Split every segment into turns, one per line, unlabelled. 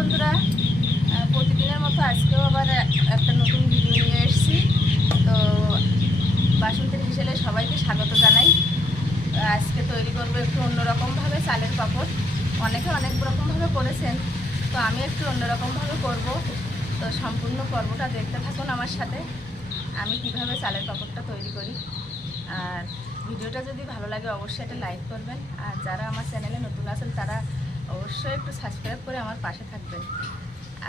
বন্ধুরা প্রতিদিনের মতো আজকেও আবার একটা নতুন ভিডিও নিয়ে এসেছি। তো বাসন্তীর বিশালে সবাইকে স্বাগত জানাই। আজকে তৈরি করব একটু অন্যরকমভাবে চালের পাপড়। অনেকে অনেক রকমভাবে করেছেন, তো আমি একটু অন্যরকমভাবে করব। তো সম্পূর্ণ পর্বটা দেখতে থাকুন আমার সাথে, আমি কীভাবে চালের পাপড়টা তৈরি করি। আর ভিডিওটা যদি ভালো লাগে, অবশ্যই একটা লাইক করবেন। আর যারা আমার চ্যানেলে নতুন আছেন অবশ্যই একটু সাবস্ক্রাইব করে আমার পাশে থাকবেন।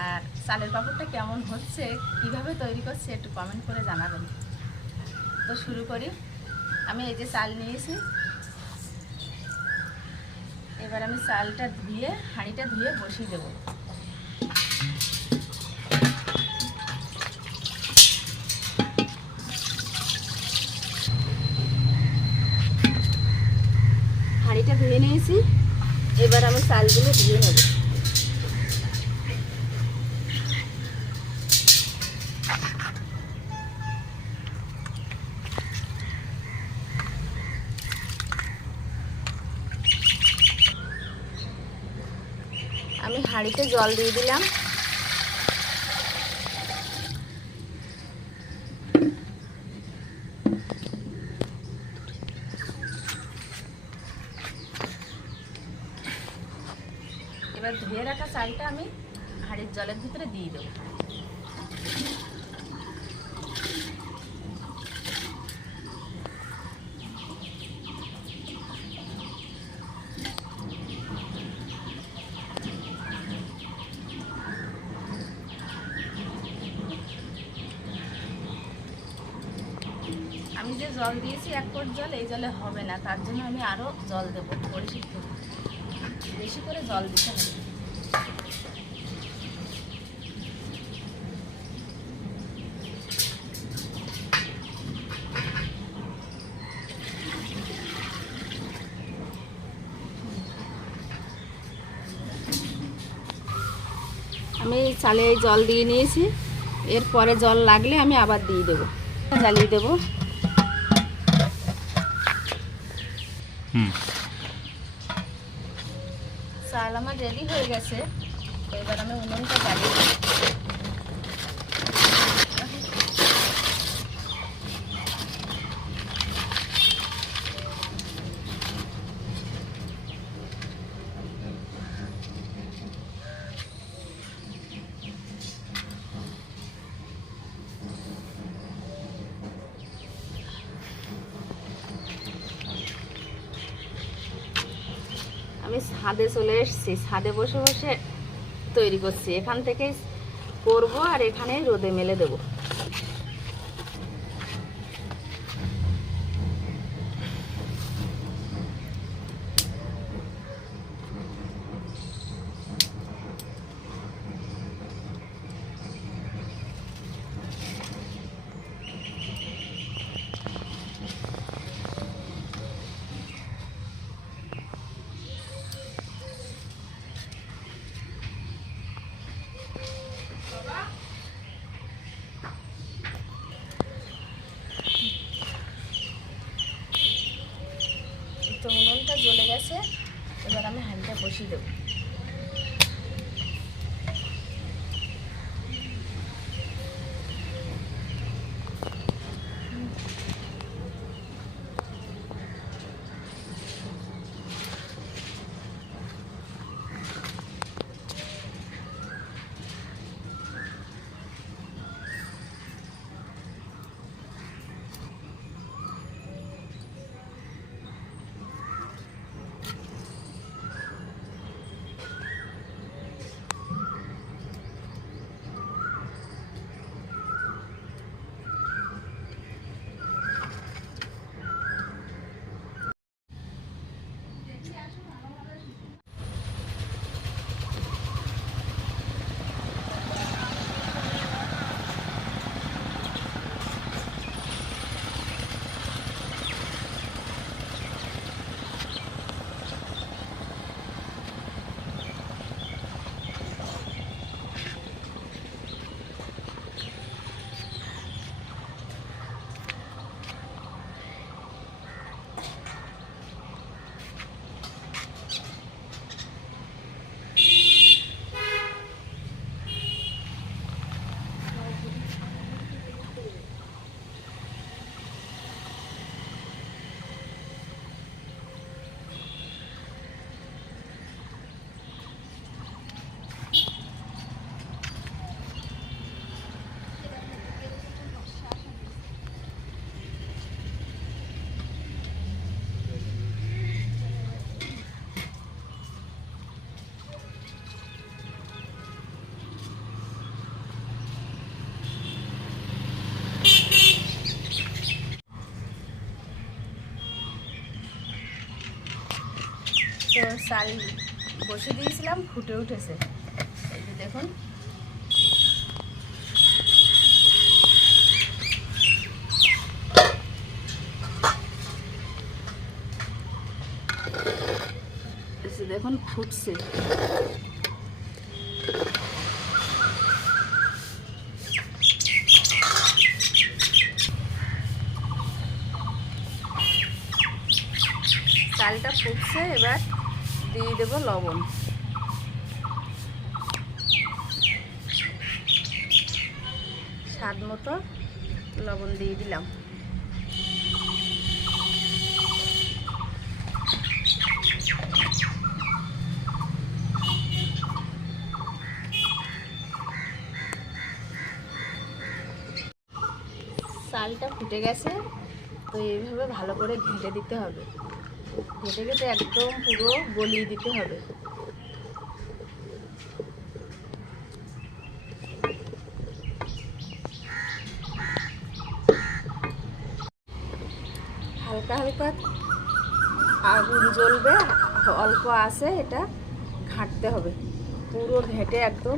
আর চালের পাপড়টা কেমন হচ্ছে, কীভাবে তৈরি করছে একটু কমেন্ট করে জানাবেন। তো শুরু করি। আমি এই যে চাল নিয়েছি। এবার আমি চালটা ধুয়ে, হাঁড়িটা ধুয়ে বসিয়ে দেবো। হাঁড়িটা ধুয়ে নিয়েছি। এবার আমি চালগুলো দিয়ে নেব আমি হাঁড়িতে জল দিয়ে দিলাম। এবার ধুয়ে রাখা চালটা আমি হাঁড়ির জলের ভিতরে দিয়ে দেবো। আমি যে জল দিয়েছি এক কোট জল, এই জলে হবে না। তার জন্য আমি আরও জল দেবো, পরিশুদ্ধ। বেশি করে জল দিতে হবে। আমি চালে জল দিয়ে নিয়েছি। এরপরে জল লাগলে আমি আবার দিয়ে দেবো। জ্বালিয়ে দেবো।
হুম।
চাল আমার রেডি হয়ে গেছে। এবার আমি উনুনটা জ্বালিয়ে দেবো। আমি ছাদে চলে এসেছি। ছাদে বসে বসে তৈরি করছি। এখান থেকেই করব আর এখানে রোদে মেলে দেবো। চাল বসে দিয়েছিলাম ফুটে উঠেছে। এই যে দেখুন। দেখুন ফুটছে। চালটা ফুটছে এবার। দিয়ে দেবো লবণ। স্বাদ মতো লবণ দিয়ে দিলাম। চালটা ফুটে গেছে, তো এইভাবে ভালো করে ঘেঁটে দিতে হবে। ঘেঁটে ঘেঁটে একদম পুরো গলিয়ে দিতে হবে। হালকা হালকা আগুন জ্বলবে, অল্প আছে এটা ঘাঁটতে হবে। পুরো ঘেঁটে একদম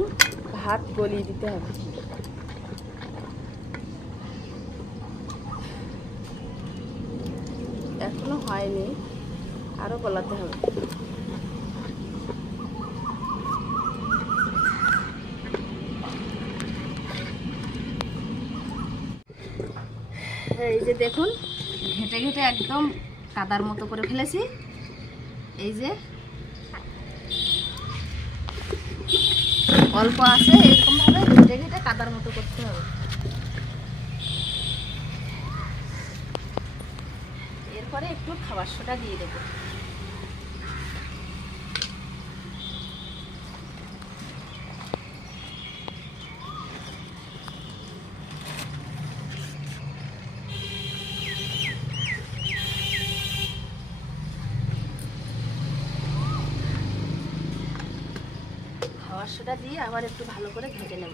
ভাত গলিয়ে দিতে হবে। এখনও হয়নি। আরও গলাতে হবে। এই যে দেখুন, ঘেঁটে ঘেঁটে একদম কাদার মতো করে ফেলেছি। এই যে অল্প আছে, এরকমভাবে ঘেঁটে ঘেঁটে কাদার মতো করতে হবে। এরপরে একটু খাবার সোটা দিয়ে দেবো। খাবার সোটা দিয়ে আবার একটু ভালো করে ঘেঁটে নেব।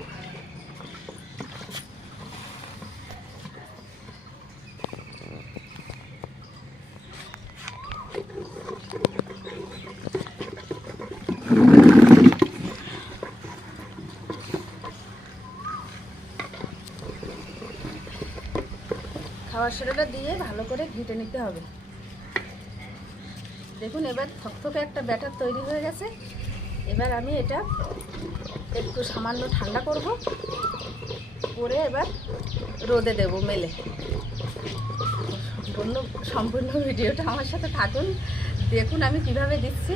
খাবার সোডাটা দিয়ে ভালো করে ঘেঁটে নিতে হবে। দেখুন, এবার থকথকে একটা ব্যাটার তৈরি হয়ে গেছে। এবার আমি এটা একটু সামান্য ঠান্ডা করব। করে এবার রোদে দেব মেলে। সম্পূর্ণ সম্পূর্ণ ভিডিওটা আমার সাথে থাকুন। দেখুন আমি কীভাবে দিচ্ছি।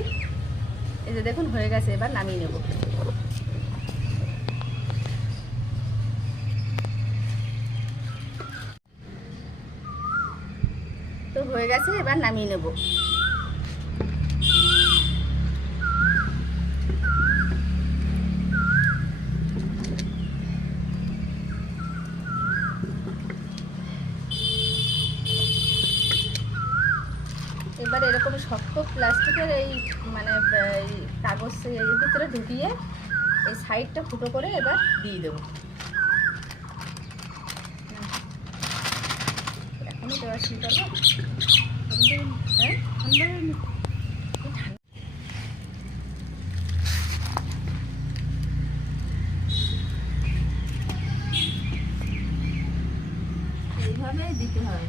এই যে দেখুন, হয়ে গেছে। এবার নামিয়ে নেব তো হয়ে গেছে, এবার নামিয়ে নেব। এবার এরকম শক্ত প্লাস্টিকের এই মানে কাগজ ভিতরে ঢুকিয়ে এই সাইডটা ফুটো করে এবার দিয়ে দেবো। এখনই দেওয়া শুরু করব হ্যাঁ ঠান্ডা হয়নি। এই ঠান্ডা- এইভাবে দিতে হবে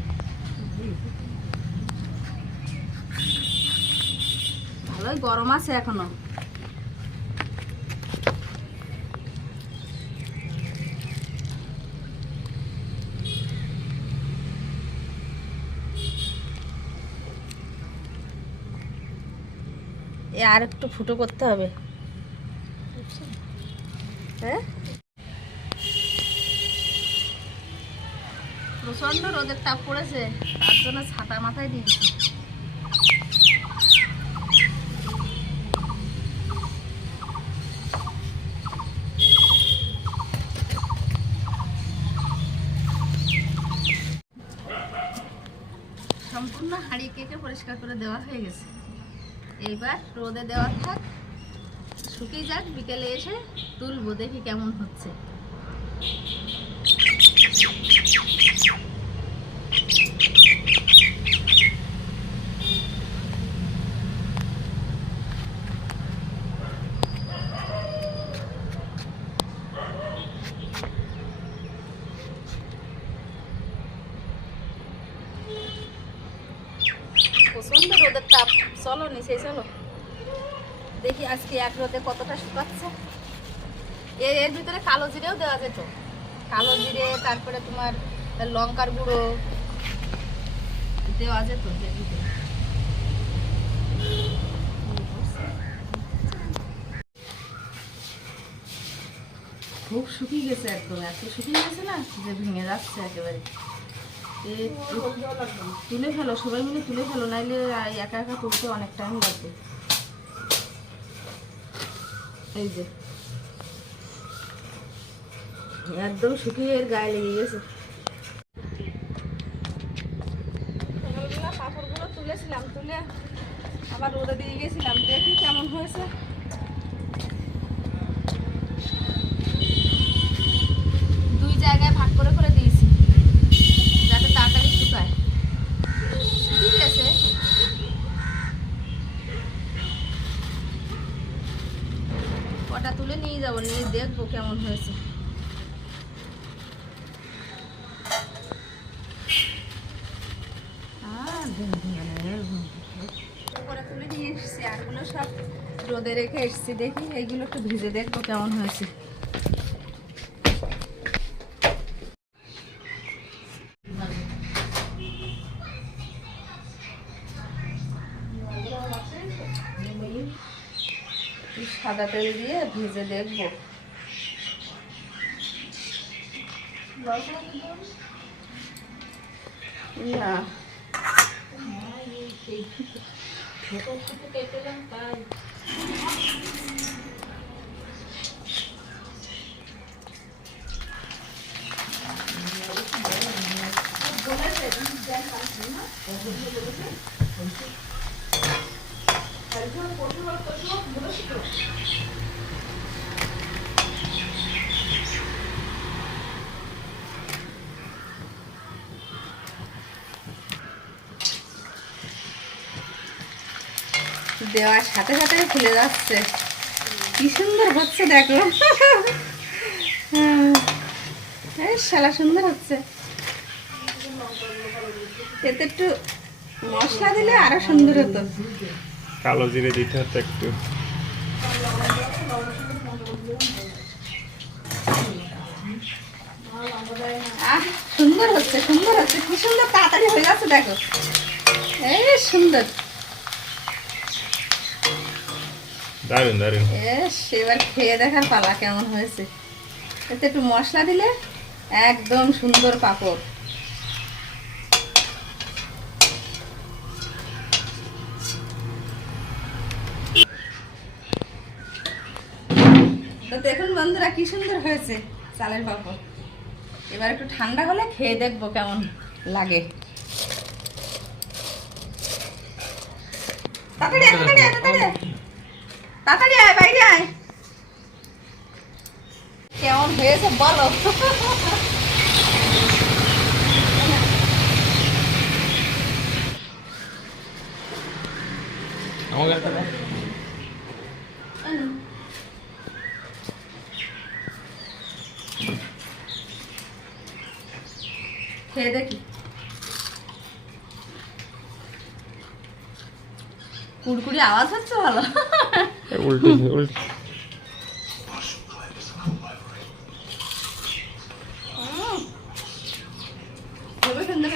ভালোই গরম আছে এখনও আর একটু ফুটো করতে হবে। হ্যাঁ? প্রচণ্ড রোদের তাপ পড়েছে, তার জন্য ছাতা মাথায় দিয়েছি সম্পূর্ণ হাঁড়ি কেটে পরিষ্কার করে দেওয়া হয়ে গেছে। এইবার রোদে দেওয়া থাক। শুকিয়ে যাক বিকেলে এসে তুলবো দেখি কেমন হচ্ছে। চলো নিচে, চলো। দেখি আজকে এক রোদে কতটা শুকাচ্ছে। এর ভিতরে কালো জিরেও দেওয়া যেত। কালো জিরে, তারপরে তোমার লঙ্কার গুঁড়ো দেওয়া যেত ভিতরে। খুব শুকিয়ে গেছে একদম। এত শুকিয়ে গেছে না যে ভেঙে যাচ্ছে একেবারে। তুলে ফেলো, সবাই মিলে তুলে ফেলো, নাইলে একা একা তুলতে অনেক টাইম লাগবে। এই যে। একদম শুকিয়ে এর গায়ে লেগে গেছে। সকালবেলা পাঁপড়গুলো তুলেছিলাম, তুলে আবার রোদে দিয়ে গেছিলাম, দেখি কেমন হয়েছে দুই জায়গায় ভাগ করে করে দিয়েছি যাতে তাড়াতাড়ি শুকায় ঠিক আছে কটা তুলে নিয়ে যাব নিয়ে দেখব কেমন হয়েছে। তুলে নিয়ে এসেছি আরগুলো সব রোদে রেখে এসেছি। দেখি এইগুলো একটু ভিজে দেখব কেমন হয়েছে। সাদা তেল দিয়ে ভেজে দেখব। না দেওয়ার সাথে সাথে ফুলে যাচ্ছে। কি সুন্দর হচ্ছে দেখো। হুম, এই শালা সুন্দর হচ্ছে। এতে একটু মশলা দিলে আরও সুন্দর হতো।
কালো জিরে দিতে হতো একটু।
সুন্দর হচ্ছে সুন্দর হচ্ছে। কি সুন্দর তাড়াতাড়ি হয়ে যাচ্ছে দেখো। এই সুন্দর। দারুণ দারুণ খেয়ে দেখার পালা কেমন হয়েছে। এতে একটু মশলা দিলে একদম সুন্দর পাপড়। তো দেখুন বন্ধুরা, কি সুন্দর হয়েছে চালের পাপড়। এবার একটু ঠান্ডা হলে খেয়ে দেখব কেমন লাগে। তাড়াতাড়ি তাড়াতাড়ি তাড়াতাড়ি। তাড়াতাড়ি আয় বাইরে আয়। কেমন হয়েছে বলো। খেয়ে দেখি। কুড়কুড়ি আওয়াজ হচ্ছে ভালো
উল্টে উল্টে
সুন্দর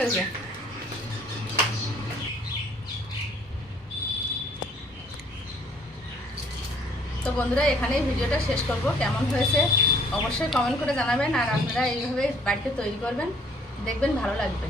তো বন্ধুরা এখানেই ভিডিওটা শেষ করব। কেমন হয়েছে অবশ্যই কমেন্ট করে জানাবেন। আর আপনারা এইভাবে বাড়িতে তৈরি করবেন দেখবেন ভালো লাগবে।